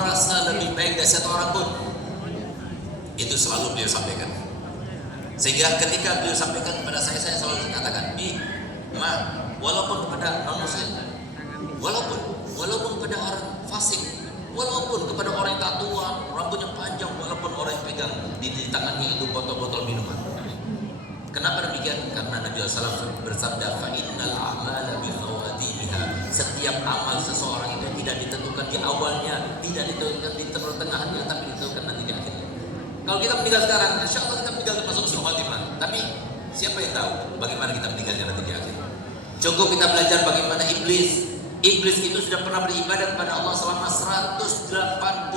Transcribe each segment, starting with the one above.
merasa lebih baik dari satu orang pun. Itu selalu beliau sampaikan. Sehingga ketika beliau sampaikan kepada saya selalu katakan, Ma, walaupun kepada non muslim, walaupun kepada orang fasik, walaupun kepada orang yang tatua, rambutnya panjang, walaupun orang yang pegang di tangannya itu botol-botol minuman. Kenapa demikian? Karena Nabi SAW bersabda, fa'innal a'mala bikhawatimiha. Setiap amal seseorang itu tidak ditentukan di awalnya, tidak ditentukan di pertengahannya, tapi ditentukan nanti di akhirnya. Kalau kita meninggal sekarang, insya Allah kita meninggal masuk husnul khatimah. Tapi siapa yang tahu bagaimana kita meninggalnya nanti di akhir? Cukup kita belajar bagaimana iblis itu sudah pernah beribadah kepada Allah selama 185.000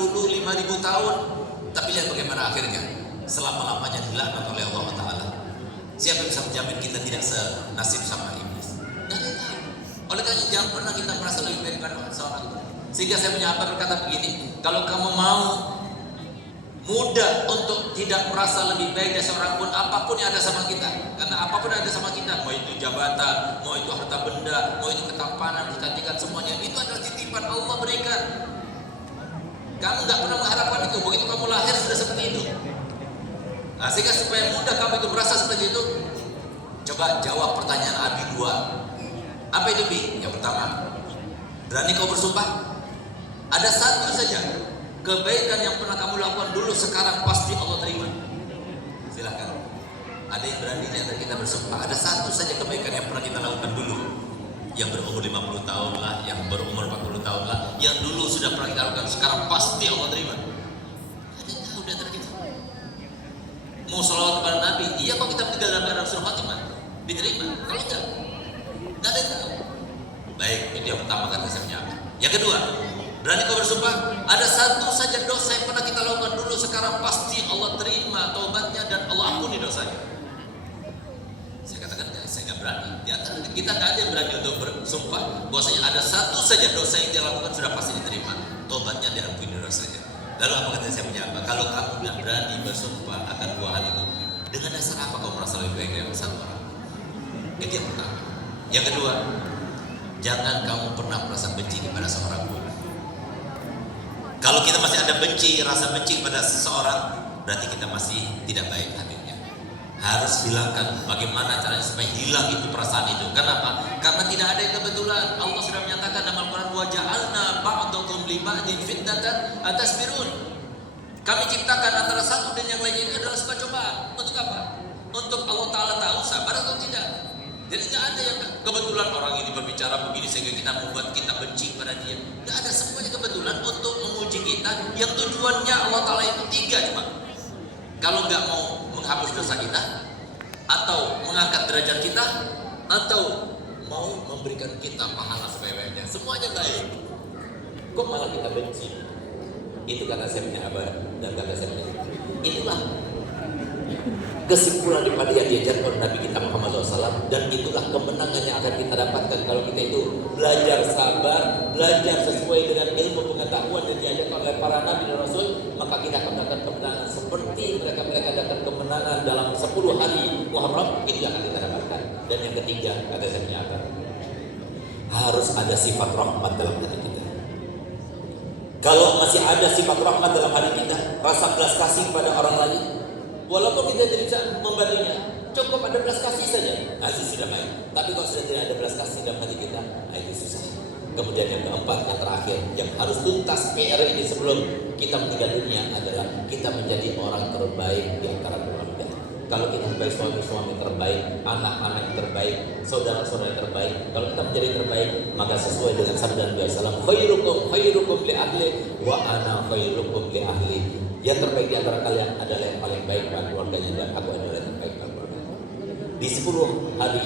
tahun. Tapi lihat bagaimana akhirnya, selama-lamanya dilaknat oleh Allah Ta'ala. Siapa yang bisa menjamin kita tidak senasib sama iblis? Tidak ada yang tahu. Oleh karena jangan pernah kita merasa lebih baik daripada seorang itu. Sehingga saya punya apa berkata begini, kalau kamu mau mudah untuk tidak merasa lebih baik dari seorang pun, apapun yang ada sama kita, karena apapun yang ada sama kita, mau itu jabatan, mau itu harta benda, mau itu ketampanan, kecantikan, semuanya itu adalah titipan Allah berikan. Kamu nggak pernah mengharapkan itu, begitu kamu lahir sudah seperti itu. Nah, sehingga supaya mudah kamu itu merasa seperti itu, coba jawab pertanyaan Abi 2. Apa itu Bi? Yang pertama, berani kau bersumpah? Ada satu saja kebaikan yang pernah kamu lakukan dulu sekarang pasti Allah terima. Silahkan. Ada yang berani di antara kita bersumpah? Ada satu saja kebaikan yang pernah kita lakukan dulu, yang berumur 50 tahun lah, yang berumur 40 tahun lah, yang dulu sudah pernah kita lakukan, sekarang pasti Allah terima. Ada yang tahu di antara kita? Mau sholawat kepada Nabi, iya kok kita meninggal dalam keadaan husnul khatimah, diterima. Kalau enggak ada yang tahu. Baik, itu yang pertama kata saya punya. Yang kedua, berani kau bersumpah? Ada satu saja dosa yang pernah kita lakukan dulu, sekarang pasti Allah terima taubatnya dan Allah ampuni dosanya. Saya katakan, saya nggak berani. Di antara kita nggak ada yang berani untuk bersumpah bahwasanya ada satu saja dosa yang dia lakukan sudah pasti diterima taubatnya dan ampuni dosanya. Lalu apa kata saya punya apa? Kalau kamu nggak berani bersumpah akan dua hal itu, dengan dasar apa kau merasa lebih baik dari satu orang? Itu yang pertama. Yang kedua, jangan kamu pernah merasa benci kepada seorang pun. Kalau kita masih ada rasa benci pada seseorang, berarti kita masih tidak baik hatinya. Harus hilangkan bagaimana caranya supaya hilang itu perasaan itu. Kenapa? Karena tidak ada yang kebetulan. Allah sudah menyatakan dalam Al-Quran, wa ja'alna ba'dakum li ba'din fitnatan atasbirun. Kami ciptakan antara satu dan yang lain ini adalah sebuah cobaan. Untuk apa? Untuk Allah Ta'ala tahu sabar atau tidak. Jadi tidak ada yang kebetulan orang ini berbicara begini sehingga kita membuat kita benci pada dia. Tidak ada, semuanya kebetulan untuk menguji kita. Yang tujuannya Allah Ta'ala itu 3 cuma. Kalau nggak mau menghapus dosa kita, atau mengangkat derajat kita, atau mau memberikan kita pahala sebaik-baiknya. Semuanya baik. Kok malah kita benci? Itu kata saya punya abah dan kata saya punya. Itulah kesimpulan daripada yang diajarkan oleh Nabi kita Muhammad SAW, dan itulah kemenangan yang akan kita dapatkan kalau kita itu belajar sabar, belajar sesuai dengan ilmu pengetahuan yang diajarkan oleh para Nabi dan Rasul, maka kita akan dapat kemenangan seperti mereka dapat kemenangan dalam 10 hari Muharram. Itu yang akan kita dapatkan. Dan yang ketiga, kata saya punya apa? Harus ada sifat rahmat dalam hati kita. Kalau masih ada sifat rahmat dalam hati kita, rasa belas kasih kepada orang lain, walaupun kita tidak bisa membantunya, cukup ada belas kasih saja, itu sudah baik. Tapi kalau sudah tidak ada belas kasih dalam hati kita, itu susah. Kemudian yang keempat, yang terakhir, yang harus tuntas PR ini sebelum kita meninggal dunia adalah kita menjadi orang terbaik di antara keluarga. Kalau kita sebagai suami-suami terbaik, anak-anak yang terbaik, saudara-saudara yang terbaik, kalau kita menjadi terbaik, maka sesuai dengan sabda Nabi SAW, khairukum li ahli wa ana khairukum li ahli. Yang terbaik di antara kalian adalah yang paling baik pada keluarganya, dan aku adalah yang terbaik pada keluarganya. Di 10 hari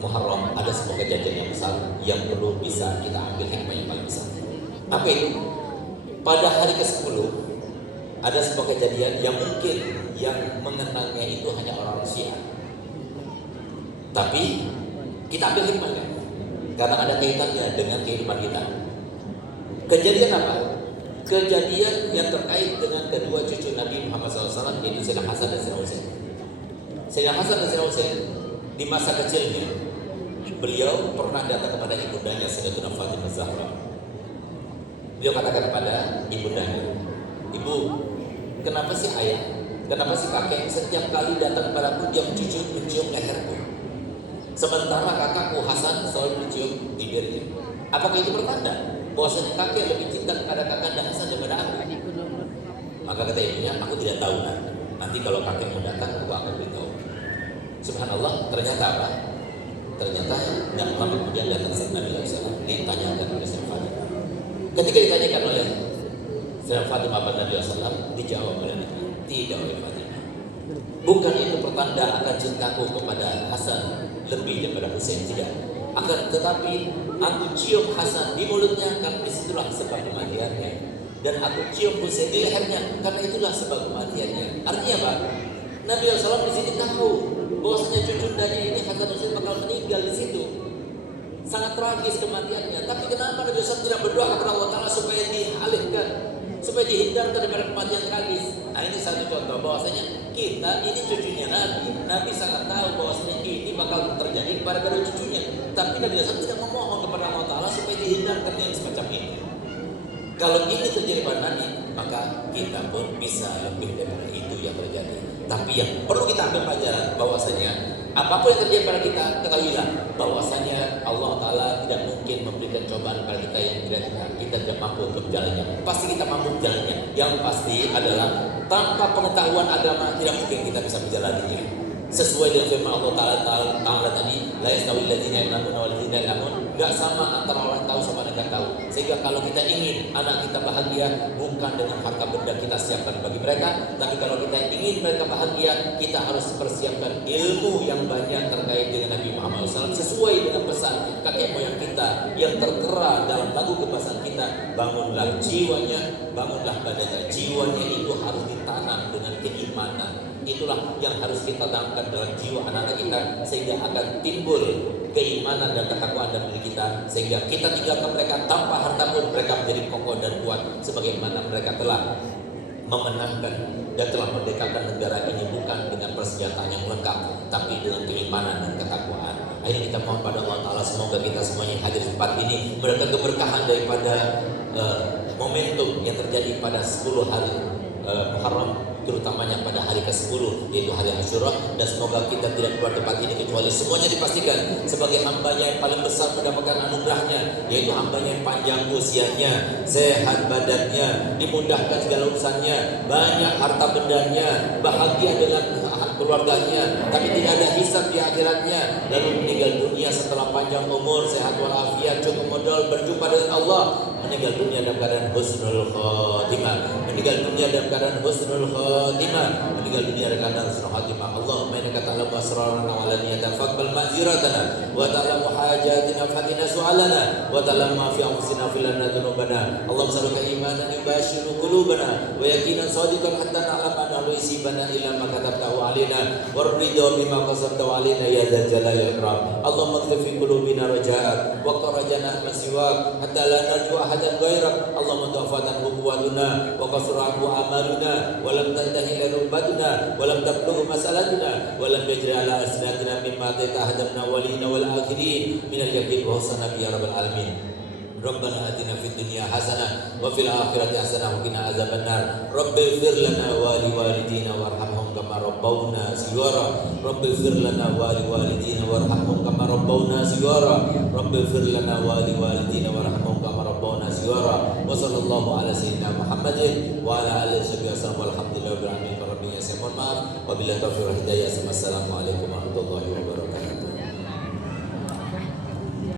Muharram ada sebuah kejadian yang besar yang perlu bisa kita ambil hikmah yang paling besar. Apa itu? Pada hari ke-10 ada sebuah kejadian yang mungkin yang mengenangnya itu hanya orang Syiah. Tapi kita ambil hikmahnya karena ada kaitannya dengan kehidupan kita. Kejadian apa? Kejadian yang terkait dengan kedua cucu Nabi Muhammad SAW, yaitu Sayyidina Hasan dan Sayyidina Husain. Sayyidina Hasan dan Sayyidina Husain di masa kecilnya beliau pernah datang kepada ibundanya Sayyidatuna Fatimah Zahra. Beliau katakan kepada ibundanya, "Ibu, kenapa sih ayah, kenapa sih kakek setiap kali datang kepadaku dia mencium leherku, sementara kakakku Hasan selalu mencium bibirnya? Apakah itu bertanda bahwasanya kakek lebih cinta kepada kakak dan Hasan daripada aku?" Maka kata ibunya, "Aku tidak tahu, nak. Nanti kalau kakek mau datang, aku akan beritahu." Subhanallah, ternyata apa? Ternyata tidak lama kemudian datang Nabi SAW, ditanyakan oleh Sayyidah Fatimah. Ketika ditanyakan oleh Sayyidah Fatimah pada Nabi SAW, dijawab oleh Nabi, "Tidak, oleh Fatimah. Bukan itu pertanda akan cintaku kepada Hasan lebih daripada Husain, tidak. Akan tetapi aku cium Hasan di mulutnya karena disitulah sebab kematiannya, dan aku cium Husain di lehernya karena itulah sebab kematiannya." Artinya apa? Nabi SAW di sini tahu bahwasanya cucundanya ini Hasan Husain bakal meninggal di situ. Sangat tragis kematiannya. Tapi kenapa Nabi SAW tidak berdoa kepada Allah Ta'ala supaya dialihkan, supaya dihindarkan daripada kematian tragis? Nah, ini satu contoh bahwasanya kita ini cucunya Nabi. Nabi sangat tahu bahwasanya ini bakal terjadi kepada cucunya. Tapi Nabi SAW tidak memohon kepada Allah Ta'ala supaya dihindarkan yang semacam ini. Kalau ini terjadi pada Nabi, maka kita pun bisa lebih daripada itu yang terjadi. Tapi yang perlu kita ambil pelajaran bahwasanya apapun yang terjadi pada kita, ketahuilah bahwasanya Allah Ta'ala tidak mungkin memberikan cobaan pada kita yang kita tidak mampu untuk menjalannya. Pasti kita mampu menjalannya. Yang pasti adalah tanpa pengetahuan agama tidak mungkin kita bisa menjalaninya. Sesuai dengan firman Allah Ta'ala tadi, la yastawi alladziina ya'lamuna wal ladziina la ya'lamun. Enggak sama antara orang tahu sama dengan tahu. Sehingga kalau kita ingin anak kita bahagia, bukan dengan harta benda kita siapkan bagi mereka, tapi kalau kita ingin mereka bahagia, kita harus persiapkan ilmu yang banyak terkait dengan Nabi Muhammad SAW sesuai dengan pesan kakek moyang kita yang tertera dalam lagu kebangsaan kita. Bangunlah jiwanya, bangunlah badannya. Jiwanya itu harus ditanam dengan keimanan. Itulah yang harus kita tanamkan dalam jiwa anak-anak kita, sehingga akan timbul keimanan dan ketakwaan dalam diri kita, sehingga kita tinggalkan mereka tanpa harta pun mereka menjadi kokoh dan kuat sebagaimana mereka telah memenangkan dan telah merdekakan negara ini bukan dengan persenjataan yang lengkap, tapi dengan keimanan dan ketakwaan. Akhirnya kita mohon pada Allah Ta'ala, semoga kita semuanya yang hadir di tempat ini mendapat keberkahan daripada momentum yang terjadi pada 10 hari Muharram, terutamanya pada hari ke-10 yaitu hari Asyura, dan semoga kita tidak keluar tempat ini kecuali semuanya dipastikan sebagai hambanya yang paling besar mendapatkan anugerahnya, yaitu hambanya yang panjang usianya, sehat badannya, dimudahkan segala urusannya, banyak harta bendanya, bahagia dengan keluarganya, tapi tidak ada hisab di akhiratnya, lalu meninggal dunia setelah panjang umur, sehat walafiat, cukup modal, berjumpa dengan Allah, meninggal dunia dalam keadaan husnul khotimah, meninggal dunia dalam keadaan husnul khotimah, meninggal dunia dalam keadaan husnul khotimah. Allahumma innaka ta'lamu asrarana wa alaniyatana faqbal ma'ziratana wa ta'lamu hajatina fatina su'alana wa ta'lamu ma fi anfusina filana dzunubana. Allahumma sallallahu imanan yubashiru qulubana wa yaqinan sadiqan hatta na'lam anna la yusibana illa ma katabtahu alaina warridha bima qasabta alaina ya dzal jalali wal ikram. Allahumma ighfir fi qulubina raja'ak wa qarajana masiwak hatta la narju ahadan ghairak. Allahumma tawfatan quwwatuna wa qasrahu amaluna wa lam tantahi rubatuna wa lam tablugh masalatuna wa lam yajri ala asnatina mimma ta'ahadna walina wal akhirin min al-yaqin wa husna ya rabbal alamin. Rabbana atina fid dunya hasanah wa fil akhirati hasanah wa qina azabannar. Rabbighfir lana wa liwalidina warhamhum kama rabbawna shighara. Rabbighfir lana wa liwalidina warhamhum kama rabbawna shighara. Rabbighfir lana wa liwalidina warhamhum kama rabbawna shighara. Wa sallallahu ala sayyidina Muhammadin wa ala alihi wasallam walhamdulillahi rabbil alamin. Rabbil alamin. Mohon maaf wabillahi taufiq wal hidayah. Assalamualaikum warahmatullahi wabarakatuh.